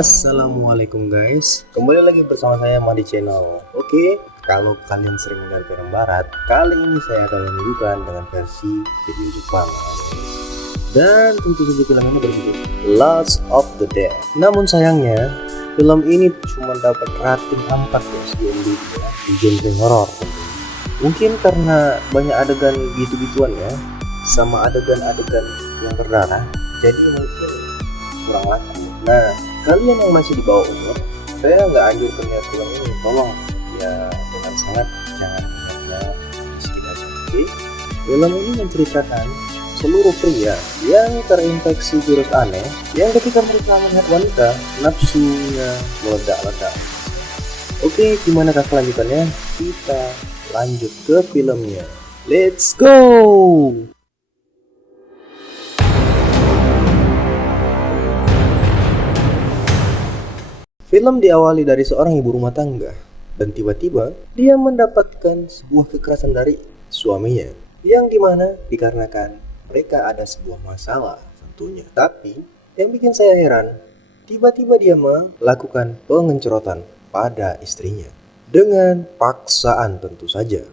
Assalamualaikum guys, kembali lagi bersama saya Madi Channel. Oke, kalau kalian sering melihat film barat, kali ini saya akan menyuguhkan dengan versi video Jepang guys. Dan tentu saja film ini berjudul Last of the Dead. Namun sayangnya, film ini cuma dapat rating 4 guys di IMDb ya, di genre horor. Mungkin karena banyak adegan gitu-gituan ya, sama adegan-adegan yang berdarah, jadi mungkin kurang laku. Nah, kalian yang masih di bawah umur, saya nggak anjurkan lihat film ini. Tolong ya dengan sangat jangan lihatnya sekitar sendiri. Film ini menceritakan seluruh pria yang terinfeksi virus aneh yang ketika mereka melihat wanita, nafsunya meledak-ledak. Oke, gimana kelanjutannya? Kita lanjut ke filmnya. Let's go! Film diawali dari seorang ibu rumah tangga dan tiba-tiba dia mendapatkan sebuah kekerasan dari suaminya yang dimana dikarenakan mereka ada sebuah masalah tentunya. Tapi yang bikin saya heran, tiba-tiba dia melakukan pengencerotan pada istrinya dengan paksaan tentu saja.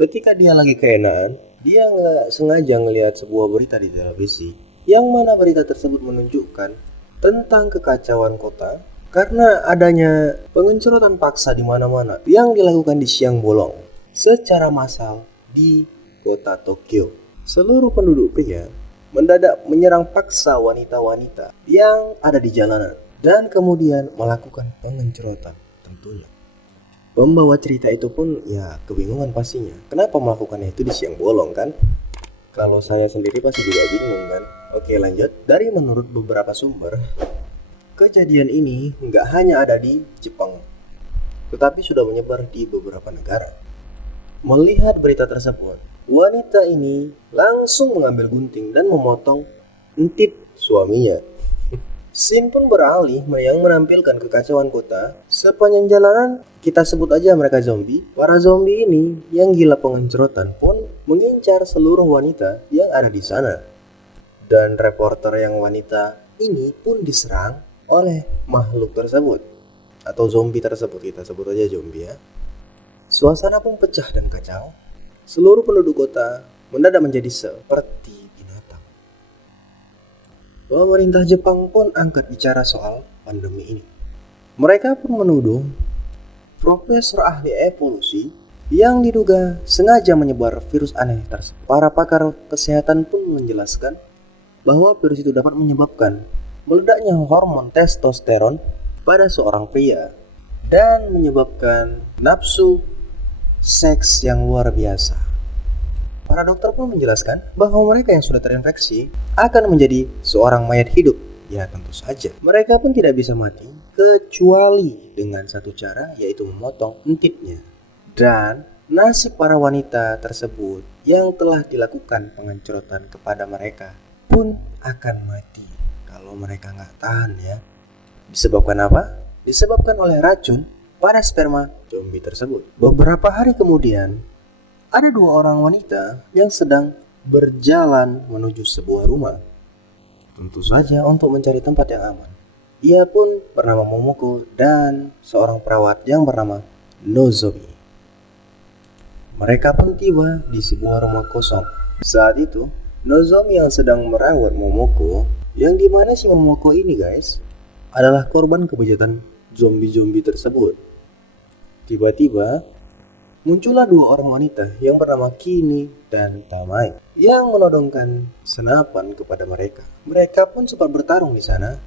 Ketika dia lagi keenaan, dia nggak sengaja ngelihat sebuah berita di televisi yang mana berita tersebut menunjukkan tentang kekacauan kota karena adanya pengencerotan paksa di mana-mana yang dilakukan di siang bolong secara massal di kota Tokyo. Seluruh penduduk pria mendadak menyerang paksa wanita-wanita yang ada di jalanan dan kemudian melakukan pengencerotan tentunya. Pembawa cerita itu pun ya kebingungan pastinya. Kenapa melakukannya itu di siang bolong kan? Kalau saya sendiri pasti juga bingung kan. Oke, lanjut. Dari menurut beberapa sumber, kejadian ini nggak hanya ada di Jepang, tetapi sudah menyebar di beberapa negara. Melihat berita tersebut, wanita ini langsung mengambil gunting dan memotong entit suaminya. Scene pun beralih yang menampilkan kekacauan kota sepanjang jalanan. Kita sebut aja mereka zombie. Para zombie ini yang gila pengencerotan pun mengincar seluruh wanita yang ada di sana. Dan reporter yang wanita ini pun diserang oleh makhluk tersebut atau zombie tersebut, kita sebut aja zombie ya. Suasana pun pecah dan kacau. Seluruh penduduk kota mendadak menjadi seperti binatang. Pemerintah Jepang pun angkat bicara soal pandemi ini. Mereka pun menuduh profesor ahli evolusi yang diduga sengaja menyebar virus aneh tersebut. Para pakar kesehatan pun menjelaskan bahwa virus itu dapat menyebabkan meledaknya hormon testosteron pada seorang pria dan menyebabkan nafsu seks yang luar biasa. Para dokter pun menjelaskan bahwa mereka yang sudah terinfeksi akan menjadi seorang mayat hidup. Ya tentu saja, mereka pun tidak bisa mati kecuali dengan satu cara, yaitu memotong entitnya. Dan nasib para wanita tersebut yang telah dilakukan pengencerotan kepada mereka pun akan mati kalau mereka nggak tahan ya. Disebabkan apa? Disebabkan oleh racun pada sperma zombie tersebut. Beberapa hari kemudian, ada dua orang wanita yang sedang berjalan menuju sebuah rumah. Tentu saja untuk mencari tempat yang aman. Ia pun bernama Momoko dan seorang perawat yang bernama Nozomi. Mereka pun tiba di sebuah rumah kosong. Saat itu, Nozomi yang sedang merawat Momoko, yang dimana si Momoko ini guys adalah korban kebejatan zombie-zombie tersebut. Tiba-tiba muncullah dua orang wanita yang bernama Kini dan Tamai yang menodongkan senapan kepada mereka. Mereka pun sempat bertarung di sana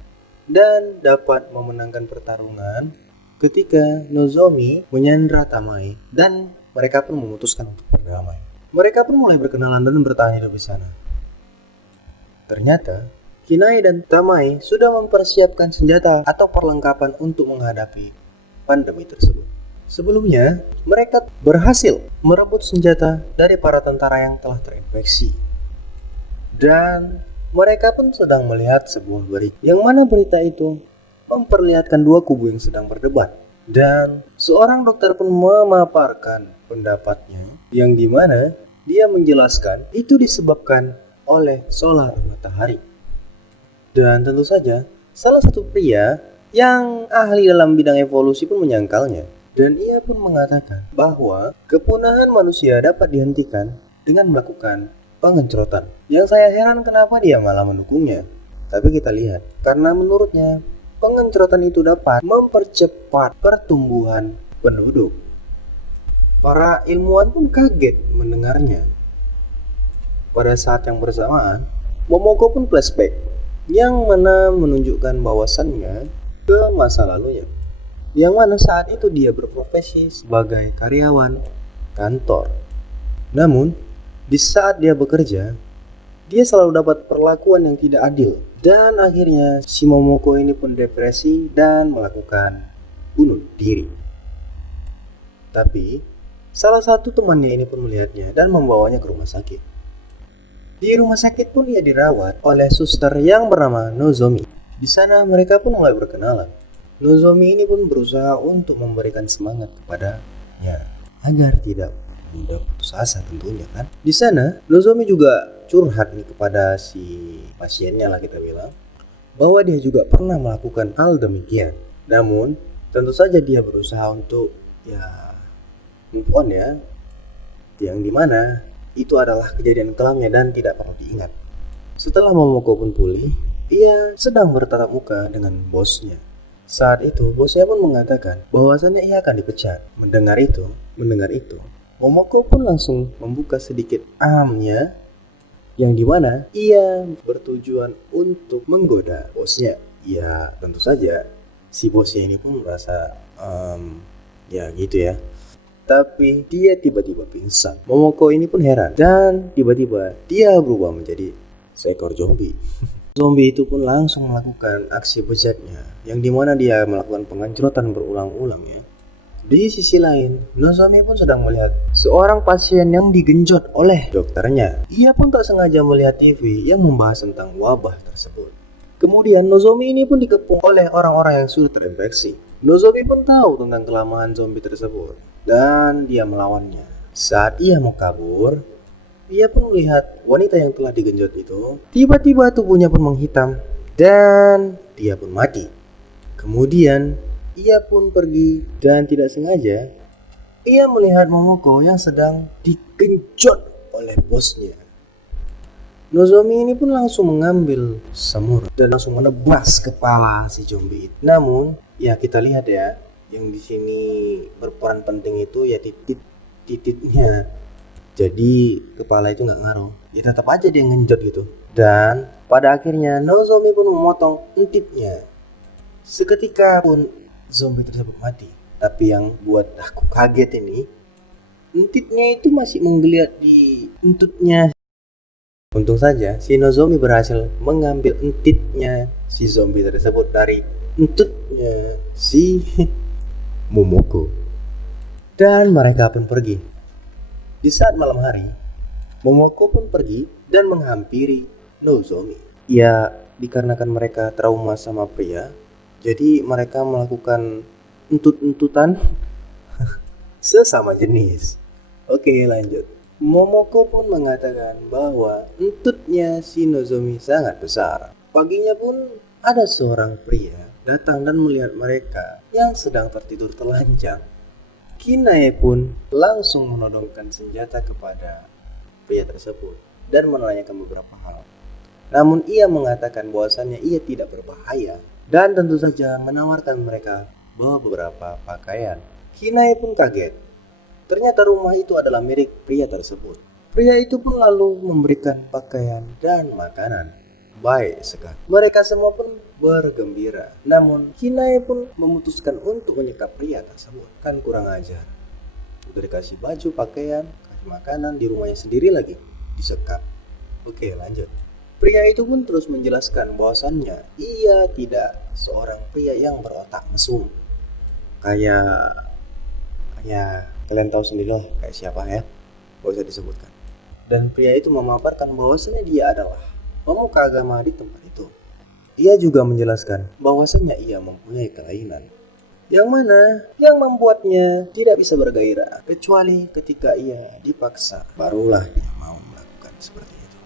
dan dapat memenangkan pertarungan ketika Nozomi menyandra Tamai dan mereka pun memutuskan untuk berdamai. Mereka pun mulai berkenalan dan bertahan hidup di sana. Ternyata Kinai dan Tamai sudah mempersiapkan senjata atau perlengkapan untuk menghadapi pandemi tersebut. Sebelumnya, mereka berhasil merebut senjata dari para tentara yang telah terinfeksi. Dan mereka pun sedang melihat sebuah berita, yang mana berita itu memperlihatkan dua kubu yang sedang berdebat. Dan seorang dokter pun memaparkan pendapatnya, yang dimana dia menjelaskan itu disebabkan oleh solar matahari. Dan tentu saja, salah satu pria Yang ahli dalam bidang evolusi pun menyangkalnya. Dan ia pun mengatakan bahwa kepunahan manusia dapat dihentikan dengan melakukan pengencrotan. Yang saya heran kenapa dia malah mendukungnya. Tapi kita lihat, karena menurutnya pengencrotan itu dapat mempercepat pertumbuhan penduduk. Para ilmuwan pun kaget mendengarnya. Pada saat yang bersamaan, Momoko pun flashback, yang mana menunjukkan bahwasannya ke masa lalunya. Yang mana saat itu dia berprofesi sebagai karyawan kantor. Namun, di saat dia bekerja, dia selalu dapat perlakuan yang tidak adil. Dan akhirnya si Momoko ini pun depresi dan melakukan bunuh diri. Tapi, salah satu temannya ini pun melihatnya dan membawanya ke rumah sakit. Di rumah sakit pun ia dirawat oleh suster yang bernama Nozomi. Di sana mereka pun mulai berkenalan. Nozomi ini pun berusaha untuk memberikan semangat kepadanya agar tidak mudah putus asa tentunya kan. Di sana Nozomi juga curhat nih kepada si pasiennya lah kita bilang, bahwa dia juga pernah melakukan hal demikian. Namun tentu saja dia berusaha untuk move on ya, yang dimana itu adalah kejadian kelamnya dan tidak perlu diingat. Setelah Momoko pun pulih, ia sedang bertatap muka dengan bosnya. Saat itu bosnya pun mengatakan bahwasannya ia akan dipecat. Mendengar itu, Momoko pun langsung membuka sedikit ahamnya, yang dimana ia bertujuan untuk menggoda bosnya. Ya tentu saja si bosnya ini pun merasa ya gitu ya. Tapi dia tiba-tiba pingsan. Momoko ini pun heran dan tiba-tiba dia berubah menjadi seekor zombie. Zombie itu pun langsung melakukan aksi bejatnya, yang dimana dia melakukan pengencrotan berulang-ulang ya. Di sisi lain, Nozomi pun sedang melihat seorang pasien yang digenjot oleh dokternya. Ia pun tak sengaja melihat TV yang membahas tentang wabah tersebut. Kemudian Nozomi ini pun dikepung oleh orang-orang yang sudah terinfeksi. Nozomi pun tahu tentang kelemahan zombie tersebut dan dia melawannya. Saat ia mau kabur, ia pun melihat wanita yang telah digenjot itu. Tiba-tiba tubuhnya pun menghitam dan dia pun mati. Kemudian ia pun pergi dan tidak sengaja ia melihat Momoko yang sedang digenjot oleh bosnya. Nozomi ini pun langsung mengambil samurai dan langsung menebas kepala si zombie itu. Namun, ya kita lihat ya, yang di sini berperan penting itu ya titiknya. Jadi kepala itu nggak ngaruh. Ya tetap aja dia ngenjot gitu. Dan pada akhirnya Nozomi pun memotong entitnya. Seketika pun zombie tersebut mati. Tapi yang buat aku kaget ini, entitnya itu masih menggeliat di entutnya. Untung saja si Nozomi berhasil mengambil entitnya si zombie tersebut dari entutnya si Momoko. Dan mereka pun pergi. Di saat malam hari, Momoko pun pergi dan menghampiri Nozomi. Ya, dikarenakan mereka trauma sama pria, jadi mereka melakukan entut-entutan sesama jenis. Oke, lanjut. Momoko pun mengatakan bahwa entutnya si Nozomi sangat besar. Paginya pun ada seorang pria datang dan melihat mereka yang sedang tertidur telanjang. Kinae pun langsung menodongkan senjata kepada pria tersebut dan menanyakan beberapa hal. Namun ia mengatakan bahwasannya ia tidak berbahaya dan tentu saja menawarkan mereka beberapa pakaian. Kinae pun kaget. Ternyata rumah itu adalah milik pria tersebut. Pria itu pun lalu memberikan pakaian dan makanan. Baik sekali. Mereka semua pun bergembira. Namun Kinae pun memutuskan untuk menyekap pria tersebut. Kan kurang ajar. Udah dikasih baju, pakaian, kasih makanan, di rumahnya sendiri lagi disekap. Oke, lanjut. Pria itu pun terus menjelaskan bahwasannya ia tidak seorang pria yang berotak mesum. Kayak kalian tahu sendirilah kayak siapa ya, gak usah disebutkan. Dan pria itu memaparkan bahwasanya dia adalah pemuka agama di tempat itu. Ia juga menjelaskan bahwasanya ia mempunyai kelainan, yang mana yang membuatnya tidak bisa bergairah kecuali ketika ia dipaksa, barulah dia mau melakukan seperti itu.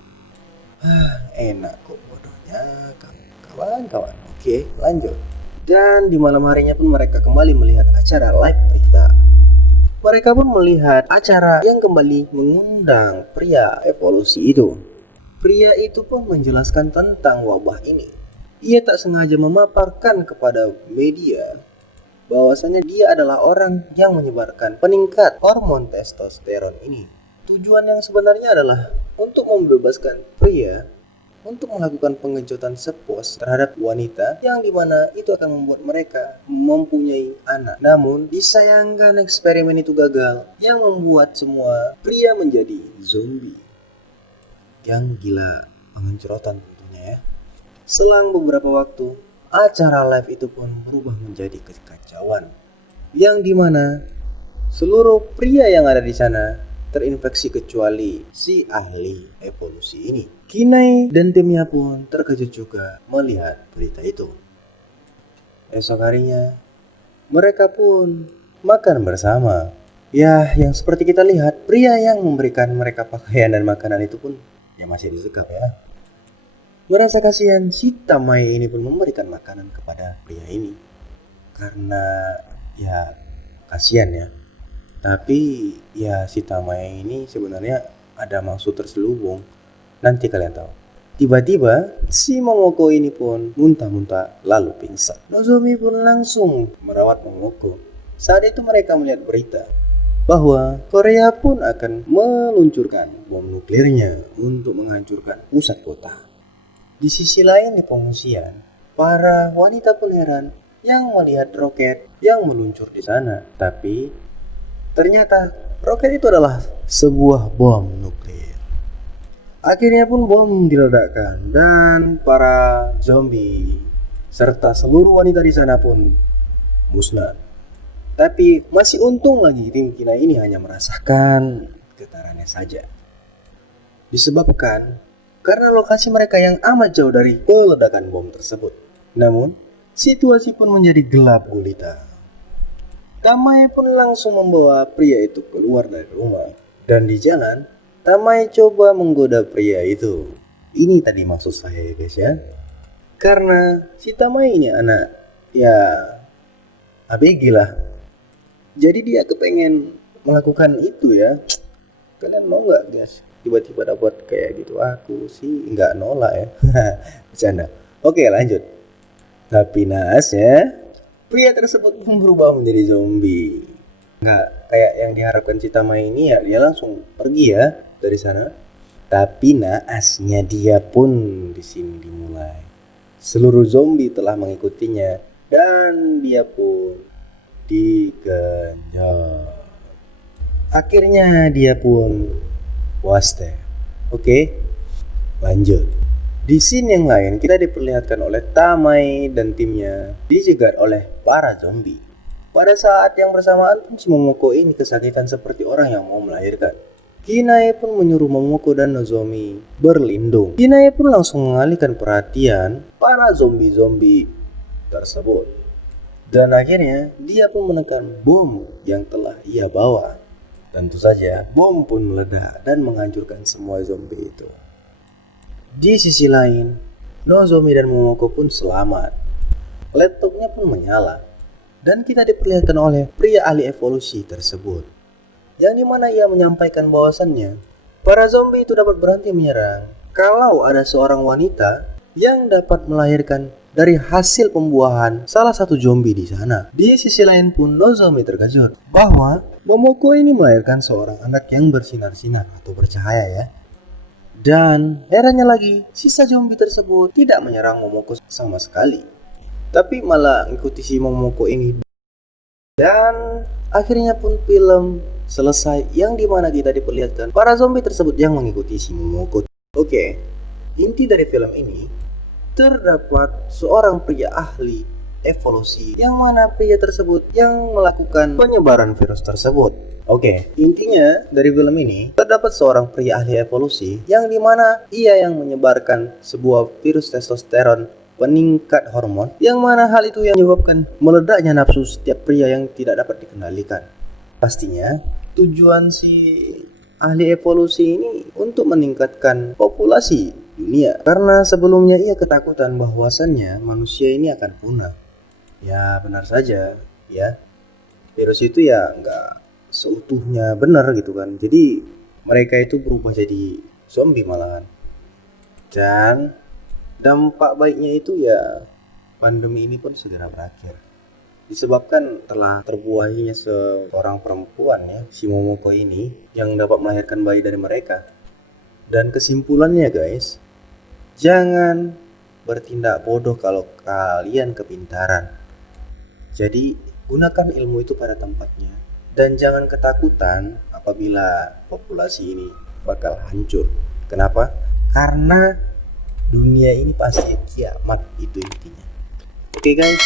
Enak kok bodohnya kawan-kawan. Oke, lanjut. Dan di malam harinya pun mereka kembali melihat acara live berita. Mereka pun melihat acara yang kembali mengundang pria evolusi itu. Pria itu pun menjelaskan tentang wabah ini. Ia tak sengaja memaparkan kepada media bahwasanya dia adalah orang yang menyebarkan peningkat hormon testosteron ini. Tujuan yang sebenarnya adalah untuk membebaskan pria untuk melakukan pengejutan sepos terhadap wanita yang dimana itu akan membuat mereka mempunyai anak. Namun disayangkan eksperimen itu gagal yang membuat semua pria menjadi zombie. Yang gila pengejutan tentunya ya. Selang beberapa waktu, acara live itu pun berubah menjadi kekacauan yang dimana seluruh pria yang ada di sana terinfeksi kecuali si ahli evolusi ini. Kinai dan timnya pun terkejut juga melihat berita itu. Esok harinya, mereka pun makan bersama. Ya, yang seperti kita lihat, pria yang memberikan mereka pakaian dan makanan itu pun ya masih disekap ya. Merasa kasihan, si Tamai ini pun memberikan makanan kepada pria ini. Karena ya kasihan ya. Tapi ya si Tamai ini sebenarnya ada maksud terselubung. Nanti kalian tahu. Tiba-tiba si Momoko ini pun muntah-muntah lalu pingsan. Nozomi pun langsung merawat Momoko. Saat itu mereka melihat berita bahwa Korea pun akan meluncurkan bom nuklirnya untuk menghancurkan pusat kota. Di sisi lain di pengungsian, para wanita pun heran yang melihat roket yang meluncur di sana. Tapi ternyata roket itu adalah sebuah bom nuklir. Akhirnya pun bom diledakkan dan para zombie serta seluruh wanita di sana pun musnah. Tapi masih untung lagi tim Kina ini hanya merasakan getarannya saja. Disebabkan karena lokasi mereka yang amat jauh dari peledakan bom tersebut. Namun, situasi pun menjadi gelap gulita. Tamai pun langsung membawa pria itu keluar dari rumah. Dan di jalan, Tamai coba menggoda pria itu. Ini tadi maksud saya ya guys ya. Karena si Tamai ini anak ya ABG lah. Jadi dia kepengen melakukan itu ya. Kalian mau gak guys? Tiba-tiba dapat kayak gitu. Aku sih nggak nolak ya. Bercanda. Oke lanjut. Tapi naasnya pria tersebut pun berubah menjadi zombie. Nggak kayak yang diharapkan si Tamai ini ya, dia langsung pergi ya dari sana. Tapi naasnya dia pun di sini dimulai. Seluruh zombie telah mengikutinya dan dia pun dikejar. Akhirnya dia pun was dead. Oke, lanjut. Di scene yang lain kita diperlihatkan oleh Tamai dan timnya dijegat oleh para zombie. Pada saat yang bersamaan pun si Momoko ini kesakitan seperti orang yang mau melahirkan. Kinae pun menyuruh Momoko dan Nozomi berlindung. Kinae pun langsung mengalihkan perhatian para zombie-zombie tersebut. Dan akhirnya dia pun menekan bom yang telah ia bawa. Tentu saja bom pun meledak dan menghancurkan semua zombie itu. Di sisi lain, Nozomi dan Momoko pun selamat. Laptopnya pun menyala. Dan kita diperlihatkan oleh pria ahli evolusi tersebut. Yang dimana ia menyampaikan bahwasannya para zombie itu dapat berhenti menyerang kalau ada seorang wanita yang dapat melahirkan dari hasil pembuahan salah satu zombie di sana. Di sisi lain pun Nozomi terkejut bahwa Momoko ini melahirkan seorang anak yang bersinar-sinar atau bercahaya ya. Dan herannya lagi, sisa zombie tersebut tidak menyerang Momoko sama sekali, tapi malah mengikuti si Momoko ini. Dan akhirnya pun film selesai yang dimana kita diperlihatkan para zombie tersebut yang mengikuti si Momoko. Oke, inti dari film ini terdapat seorang pria ahli evolusi yang mana pria tersebut yang melakukan penyebaran virus tersebut. Oke, intinya dari film ini terdapat seorang pria ahli evolusi yang dimana ia yang menyebarkan sebuah virus testosteron peningkat hormon yang mana hal itu yang menyebabkan meledaknya nafsu setiap pria yang tidak dapat dikendalikan. Pastinya tujuan si ahli evolusi ini untuk meningkatkan populasi dunia karena sebelumnya ia ketakutan bahwasannya manusia ini akan punah. Ya benar saja ya, virus itu ya nggak seutuhnya benar gitu kan. Jadi mereka itu berubah jadi zombie malahan. Dan dampak baiknya itu ya pandemi ini pun segera berakhir. Disebabkan telah terbuahinya seorang perempuan ya, si Momoko ini yang dapat melahirkan bayi dari mereka. Dan kesimpulannya guys, jangan bertindak bodoh kalau kalian kepintaran. Jadi gunakan ilmu itu pada tempatnya. Dan jangan ketakutan apabila populasi ini bakal hancur. Kenapa? Karena dunia ini pasti kiamat, itu intinya. Oke guys,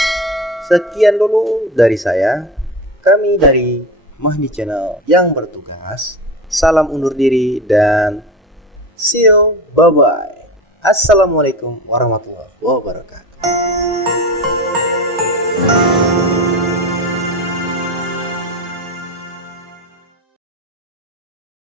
sekian dulu dari saya. Kami dari Mahdi Channel yang bertugas. Salam undur diri dan see you, bye bye. Assalamualaikum warahmatullahi wabarakatuh.